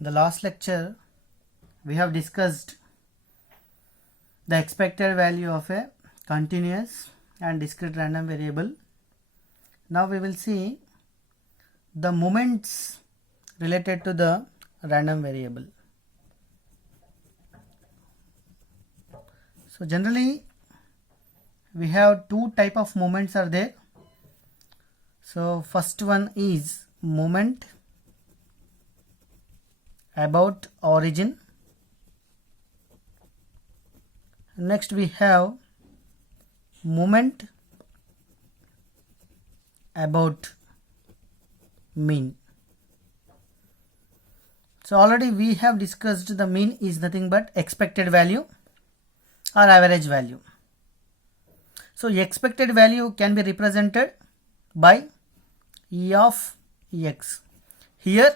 The last lecture we have discussed the expected value of a continuous and discrete random variable. Now we will see the moments related to the random variable. So generally we have two type of moments are there. So first one is moment about origin. Next we have moment about mean. So already we have discussed the mean is nothing but expected value or average value. So expected value can be represented by E of x. Here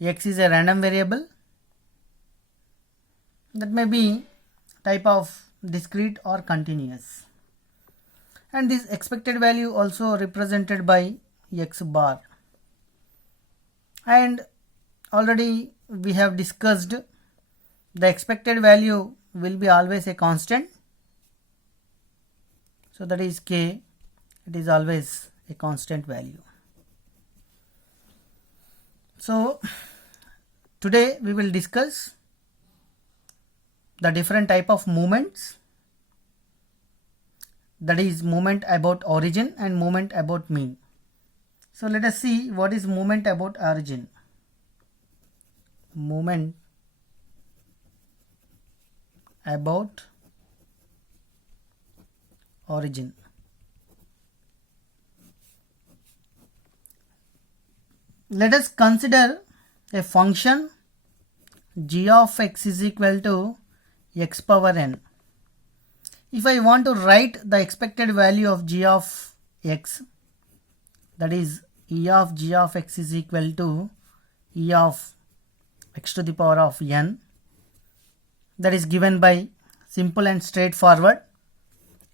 x is a random variable that may be type of discrete or continuous, and this expected value also represented by x bar. And already we have discussed the expected value will be always a constant, so that is k, it is always a constant value. So today we will discuss the different type of moments, that is moment about origin and moment about mean. So let us see what is moment about origin. Moment about origin. Let us consider a function g of x is equal to x power n. If I want to write the expected value of g of x, that is e of g of x is equal to e of x to the power of n, that is given by simple and straightforward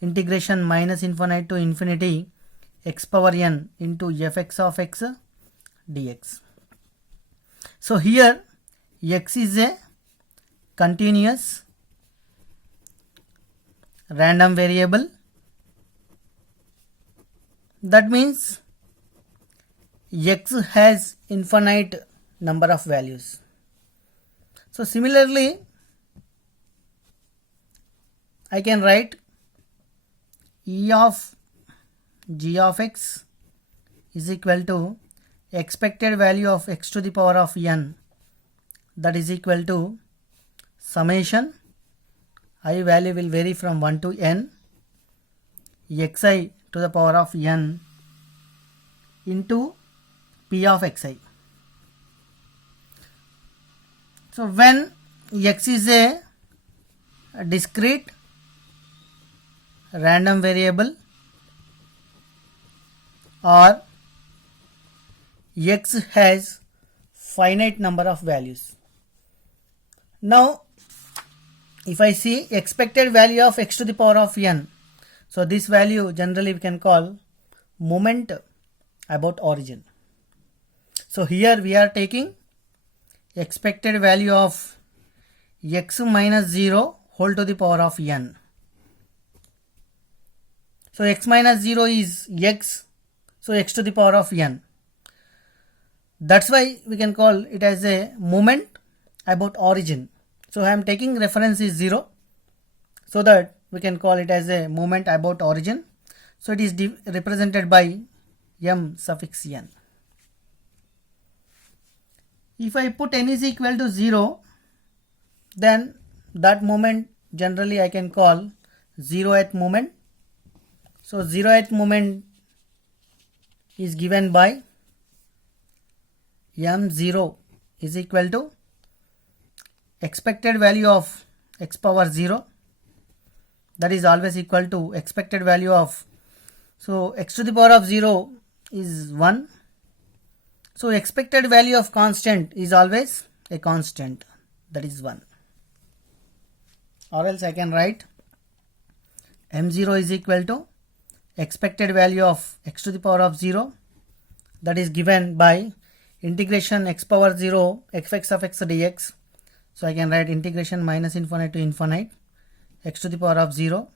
integration minus infinite to infinity x power n into fx of x dx. So here x is a continuous random variable, that means x has infinite number of values. So similarly I can write e of g of x is equal to expected value of x to the power of n, that is equal to summation I value will vary from 1 to n xi to the power of n into p of xi. So when x is a discrete random variable or x has finite number of values. Now if I see expected value of x to the power of n, so this value generally we can call moment about origin. So here we are taking expected value of x minus 0 whole to the power of n. So x minus 0 is x, so x to the power of n. That's why we can call it as a moment about origin. So I am taking reference is 0, so that we can call it as a moment about origin. So it is represented by m suffix n. If I put n is equal to 0, then that moment generally I can call 0th moment. So 0th moment is given by m0 is equal to expected value of x power 0, that is always equal to expected value of, so x to the power of 0 is 1, so expected value of constant is always a constant, that is 1. Or else I can write m0 is equal to expected value of x to the power of 0, that is given by integration x power 0 fx of x dx. So I can write integration minus infinite to infinite x to the power of 0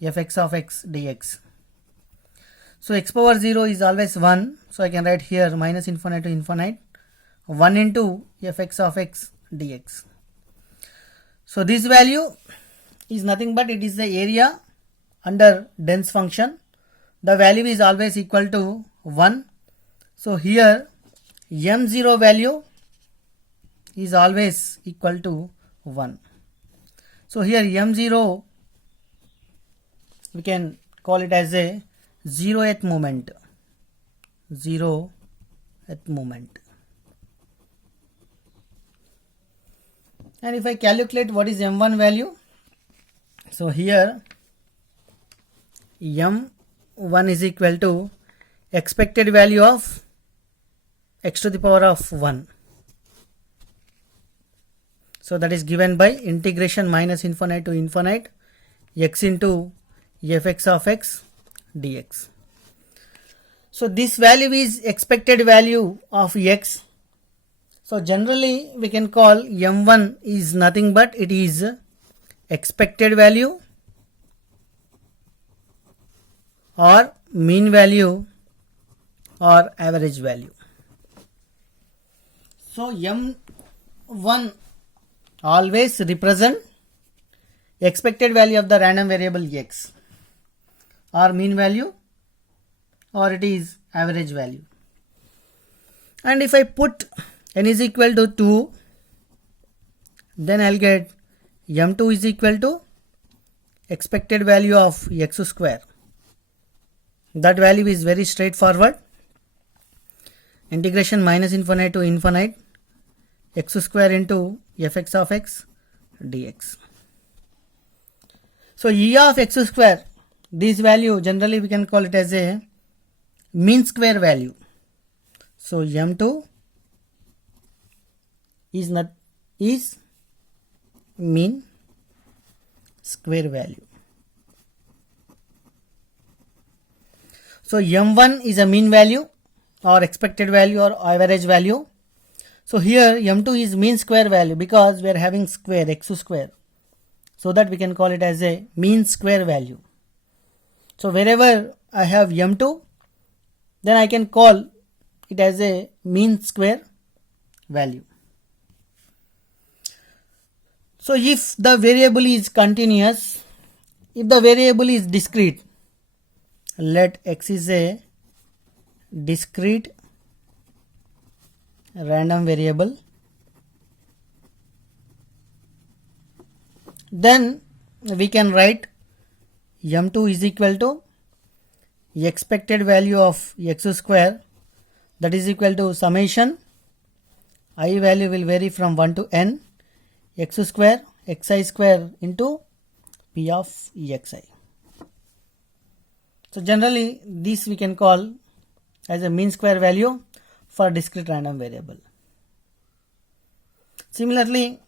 fx of x dx. So x power 0 is always 1. So I can write here minus infinite to infinite 1 into fx of x dx. So this value is nothing but it is the area under dense function. The value is always equal to 1. So here m0 value is always equal to 1. So here m0 we can call it as a 0th moment. 0th moment. And if I calculate what is m1 value, so here m1 is equal to expected value of x to the power of 1. So that is given by integration minus infinite to infinite x into fx of x dx. So this value is expected value of x. So generally we can call m1 is nothing but it is expected value or mean value or average value. So m1 always represent expected value of the random variable x or mean value or it is average value. And if I put n is equal to 2, then I'll get m2 is equal to expected value of x square. That value is very straightforward. Integration minus infinite to infinite x square into fx of x dx. So e of x square, this value generally we can call it as a mean square value. So m2 is mean square value. So m1 is a mean value or expected value or average value. So here m2 is mean square value because we are having square x square. So that we can call it as a mean square value. So wherever I have m2, then I can call it as a mean square value. So if the variable is continuous, if the variable is discrete, let x is a discrete random variable, then we can write m2 is equal to expected value of x square, that is equal to summation I value will vary from 1 to n x square xi square into p of exi. So generally this we can call as a mean square value for discrete random variable. Similarly,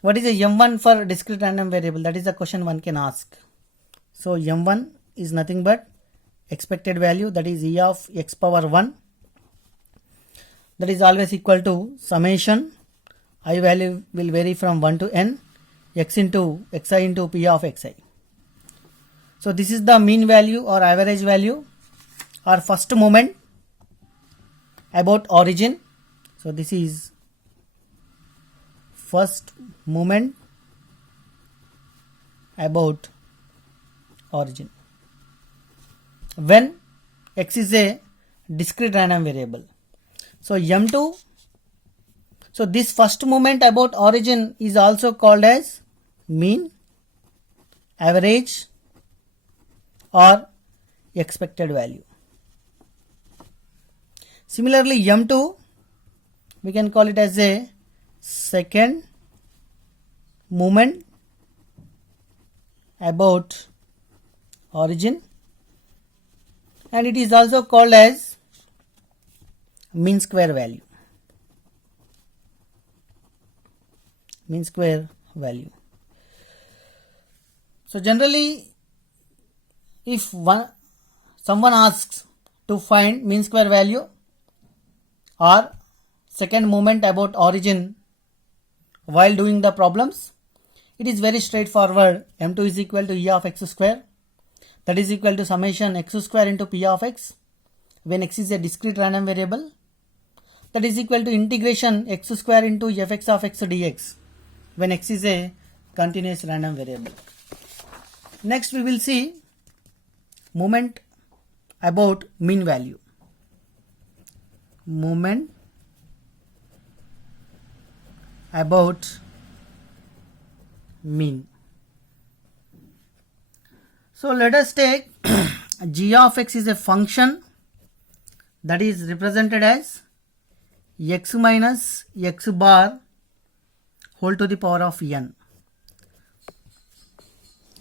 what is a m1 for discrete random variable? That is the question one can ask. So m1 is nothing but expected value, that is e of x power 1, that is always equal to summation I value will vary from 1 to n x into xi into p of xi. So this is the mean value or average value or first moment about origin. So this is first moment about origin when x is a discrete random variable. So m2, so this first moment about origin is also called as mean, average or expected value. Similarly m2 we can call it as a second moment about origin and it is also called as mean square value. Mean square value. So generally if someone asks to find mean square value, or second moment about origin while doing the problems? It is very straightforward. M2 is equal to E of x square, that is equal to summation x square into P of x when x is a discrete random variable, that is equal to integration x square into fx of x dx when x is a continuous random variable. Next we will see moment about mean value. Moment about mean. So let us take g of x is a function that is represented as x minus x bar whole to the power of n.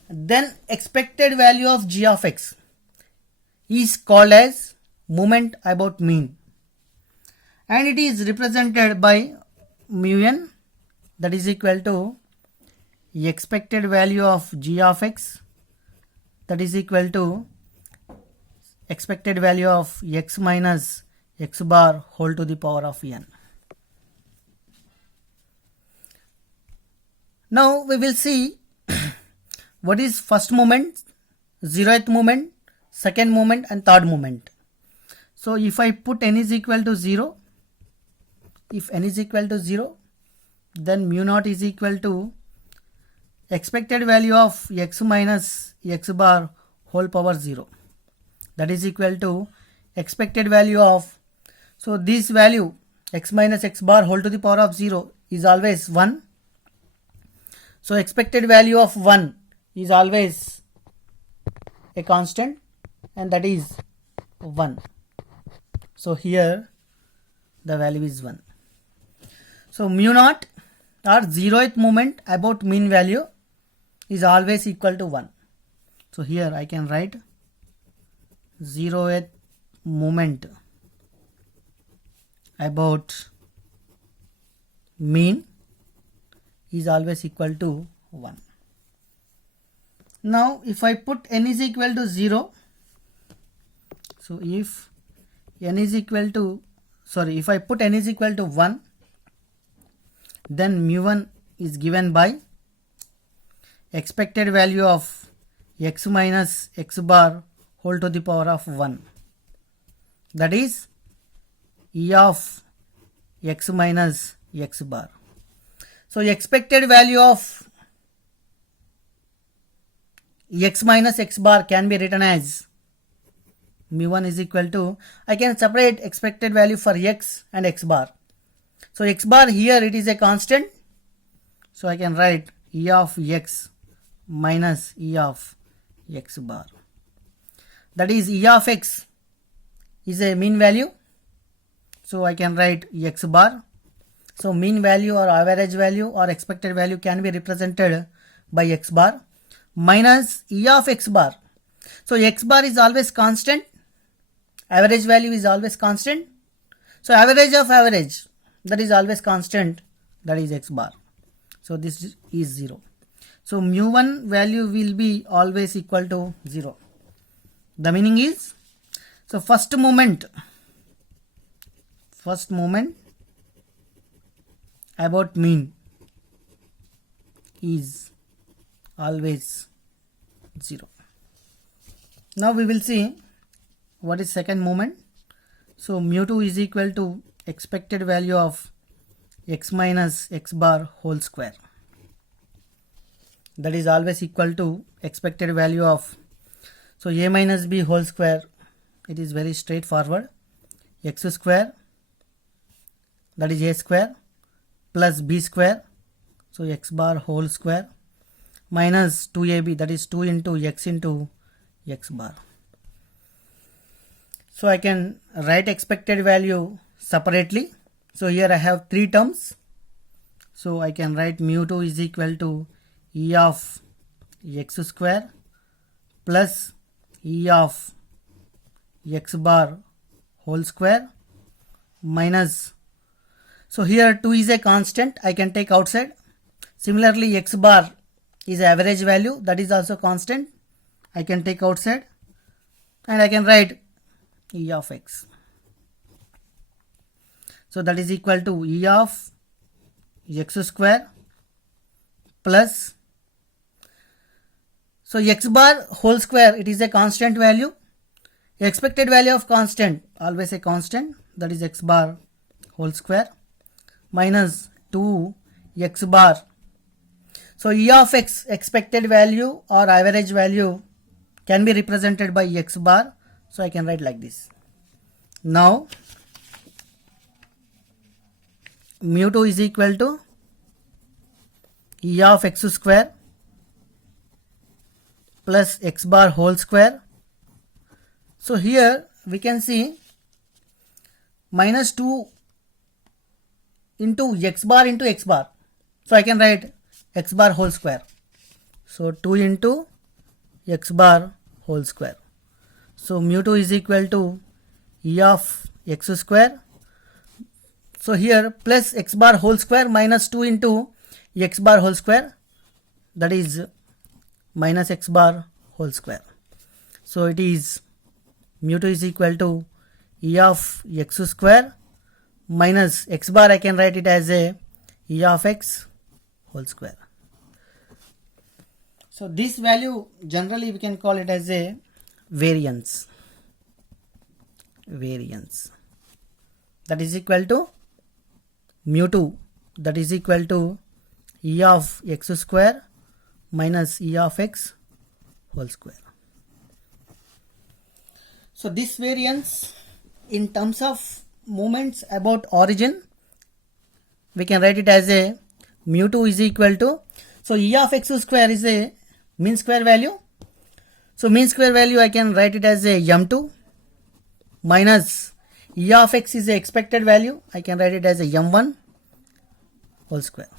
Then expected value of g of x is called as moment about mean, and it is represented by mu n, that is equal to expected value of g of x, that is equal to expected value of x minus x bar whole to the power of n. Now we will see what is first moment, zeroth moment, second moment and third moment. So if I put n is equal to 0, if n is equal to 0, then mu naught is equal to expected value of x minus x bar whole power 0, that is equal to expected value of, so this value x minus x bar whole to the power of 0 is always 1. So expected value of 1 is always a constant, and that is 1. So here the value is 1. So mu naught or zeroth moment about mean value is always equal to 1. So here I can write zeroth moment about mean is always equal to 1. Now if I put n is equal to 0, so if n is equal to, if I put n is equal to 1, then mu1 is given by expected value of x minus x bar whole to the power of 1, that is E of x minus x bar. So expected value of x minus x bar can be written as mu1 is equal to, I can separate expected value for x and x bar. So x bar here it is a constant, so I can write E of x minus E of x bar, that is E of x is a mean value, so I can write x bar. So mean value or average value or expected value can be represented by x bar minus E of x bar. So x bar is always constant, average value is always constant, so average of average, that is always constant, that is x bar. So this is 0. So mu1 value will be always equal to 0. The meaning is, so first moment about mean is always 0. Now we will see what is second moment. So mu2 is equal to expected value of x minus x bar whole square, that is always equal to expected value of, so a minus b whole square, it is very straightforward, x square, that is a square, plus b square, so x bar whole square, minus 2ab, that is 2 into x bar. So I can write expected value separately. So here I have 3 terms, so I can write mu2 is equal to E of x square plus E of x bar whole square minus, so here 2 is a constant, I can take outside. Similarly x bar is average value, that is also constant, I can take outside, and I can write E of x. So that is equal to E of x square plus, so x bar whole square, it is a constant value. Expected value of constant, always a constant, that is x bar whole square minus 2 x bar. So E of x, expected value or average value, can be represented by x bar. So I can write like this. Now mu2 is equal to E of x square plus x bar whole square. So here we can see minus 2 into x bar into x bar. So I can write x bar whole square. So 2 into x bar whole square. So mu2 is equal to E of x square. So here plus x bar whole square minus 2 into x bar whole square, that is minus x bar whole square. So it is mu2 is equal to E of x square minus x bar, I can write it as a E of x whole square. So this value generally we can call it as a variance. Variance, that is equal to mu2, that is equal to E of x square minus E of x whole square. So this variance in terms of moments about origin, we can write it as a mu2 is equal to, so E of x square is a mean square value. So mean square value I can write it as a m2 minus E of x is the expected value, I can write it as a m1 whole square.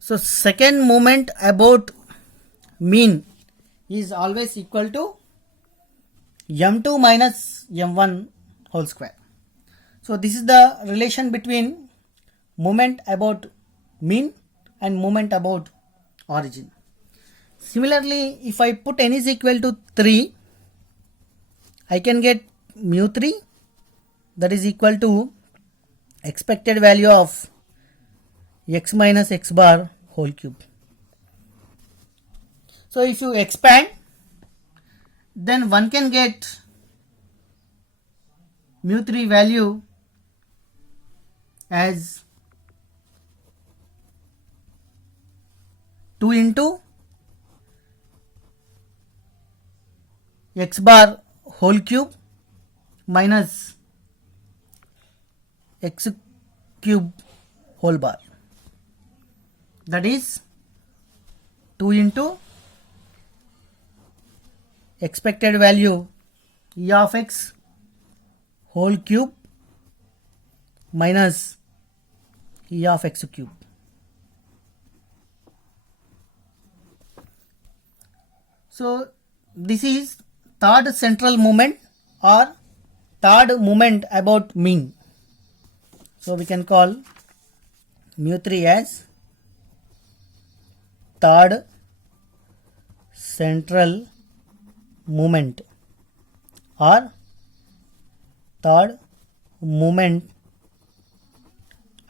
So second moment about mean is always equal to m2 minus m1 whole square. So this is the relation between moment about mean and moment about origin. Similarly, if I put n is equal to 3, I can get mu3, that is equal to expected value of x minus x bar whole cube. So if you expand, then one can get mu3 value as 2 into x bar whole cube minus x cube whole bar, that is 2 into expected value E of x whole cube minus E of x cube. So this is third central moment or third moment about mean. So we can call mu3 as third central moment or third moment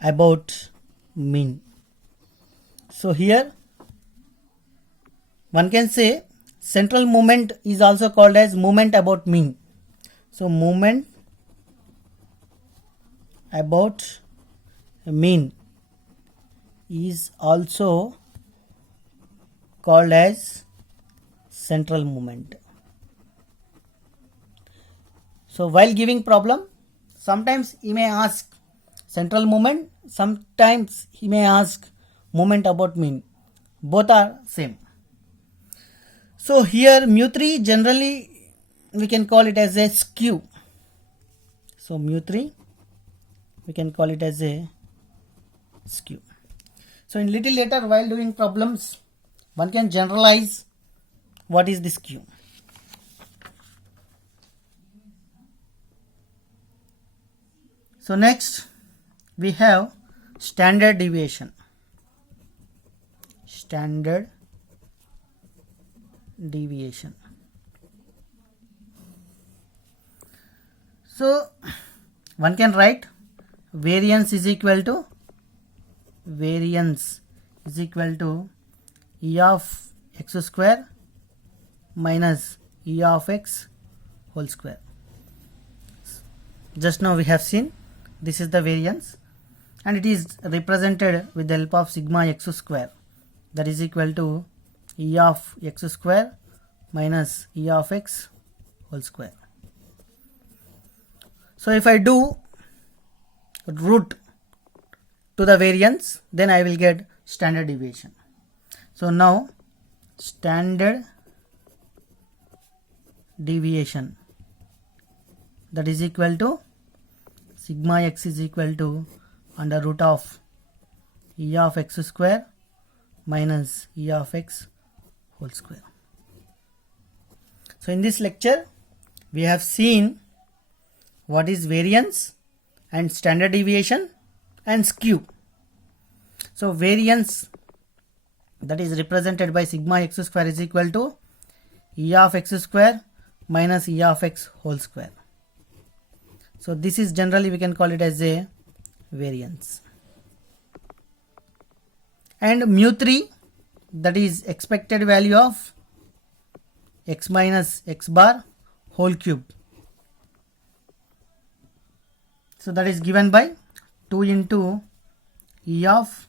about mean. So here one can say central moment is also called as moment about mean. So moment about mean is also called as central moment. So while giving problem, sometimes he may ask central moment, sometimes he may ask moment about mean. Both are same. So here mu3 generally we can call it as a skew. So mu3 we can call it as a skew. So in little later while doing problems, one can generalize what is the skew. So next we have standard deviation. Standard deviation. So one can write variance is equal to e of x square minus e of x whole square. Just now we have seen this is the variance, and it is represented with the help of sigma x square, that is equal to e of x square minus e of x whole square. So if I do root to the variance, then I will get standard deviation. So now standard deviation, that is equal to sigma x is equal to under root of e of x square minus e of x whole square. So in this lecture we have seen what is variance and standard deviation and skew. So variance, that is represented by sigma x square, is equal to e of x square minus e of x whole square. So this is generally we can call it as a variance. And mu3, that is expected value of x minus x bar whole cube. So that is given by 2 into e of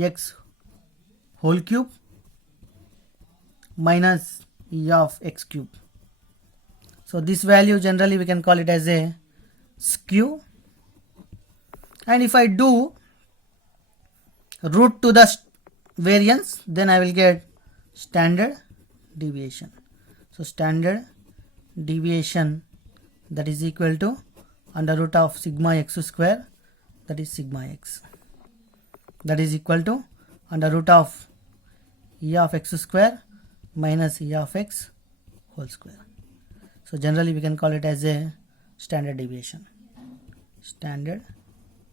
x whole cube minus e of x cube. So this value generally we can call it as a skew. And if I do root to the variance, then I will get standard deviation. So standard deviation, that is equal to under root of sigma x square, that is sigma x, that is equal to under root of e of x square minus e of x whole square. So generally we can call it as a standard deviation. Standard